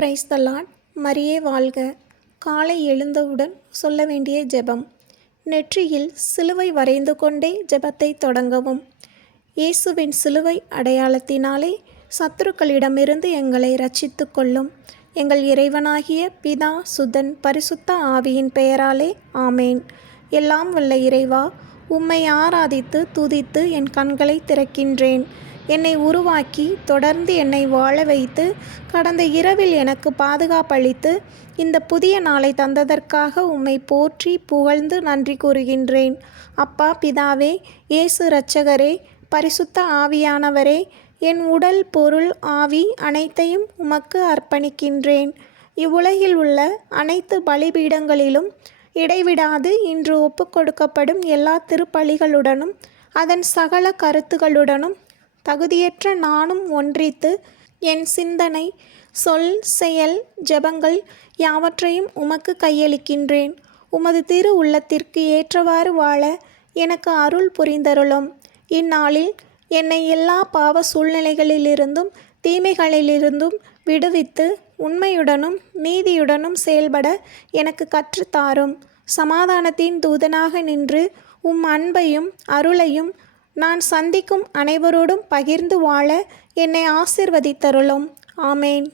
Praise the மரியே வாழ்க. காலை எழுந்தவுடன் சொல்ல வேண்டிய ஜெபம். நெற்றியில் சிலுவை வரைந்து கொண்டே ஜெபத்தை தொடங்கவும். இயேசுவின் சிலுவை அடையாளத்தினாலே சத்துருக்களிடமிருந்து எங்களை ரட்சித்து கொள்ளும். எங்கள் இறைவனாகிய பிதா சுதன் பரிசுத்த ஆவியின் பெயராலே ஆமேன். எல்லாம் வல்ல இறைவா உம்மை ஆராதித்து துதித்து என் கண்களை திறக்கின்றேன். என்னை உருவாக்கி தொடர்ந்து என்னை வாழ வைத்து கடந்த இரவில் எனக்கு பாதுகாப்பளித்து இந்த புதிய நாளை தந்ததற்காக உம்மை போற்றி புகழ்ந்து நன்றி கூறுகின்றேன். அப்பா பிதாவே இயேசு இரட்சகரே பரிசுத்த ஆவியானவரே என் உடல் பொருள் ஆவி அனைத்தையும் உமக்கு அர்ப்பணிக்கின்றேன். இவ்வுலகில் உள்ள அனைத்து பலிபீடங்களிலும் இடைவிடாது இன்று ஒப்புக்கொடுக்கப்படும் எல்லா திருப்பலிகளுடனும் அதன் சகல கருத்துகளுடனும் தகுதியற்ற நானும் ஒன்றித்து என் சிந்தனை சொல் செயல் ஜெபங்கள் யாவற்றையும் உமக்கு கையளிக்கின்றேன். உமது திரு உள்ளத்திற்கு ஏற்றவாறு வாழ எனக்கு அருள் புரிந்தருளும். இந்நாளில் என்னை எல்லா பாவ சூழ்நிலைகளிலிருந்தும் தீமைகளிலிருந்தும் விடுவித்து உண்மையுடனும் நீதியுடனும் செயல்பட எனக்கு கற்றுத்தாரும். சமாதானத்தின் தூதனாக நின்று உம் அன்பையும் அருளையும் நான் சந்திக்கும் அனைவரோடும் பகிர்ந்து வாழ என்னை ஆசிர்வதித்தருளும். ஆமேன்.